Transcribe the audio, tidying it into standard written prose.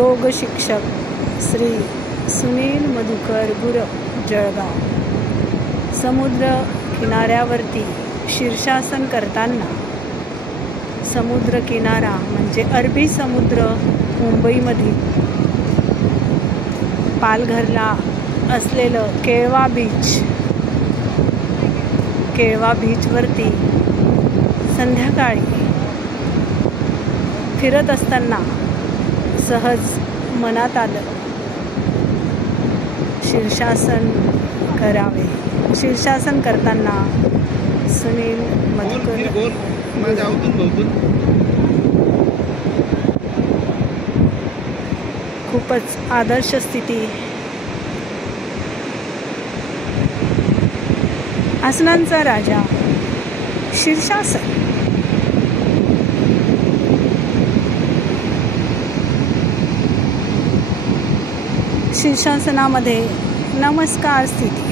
योग शिक्षक श्री सुनील मधुकर गुरव जळगाव। समुद्र किनाऱ्यावरती शीर्षासन करताना समुद्र किनारा म्हणजे अरबी समुद्र मुंबईमधील पालघरला असलेलं केळवा बीचवरती संध्याकाळी फिरत असताना सहज मनात आलं शीर्षासन करावे। शीर्षासन करताना सुनील मधुकर खूपच आदर्श स्थिती। आसनांचा राजा शीर्षासन। शीर्षासनामध्ये नमस्कार स्थिती।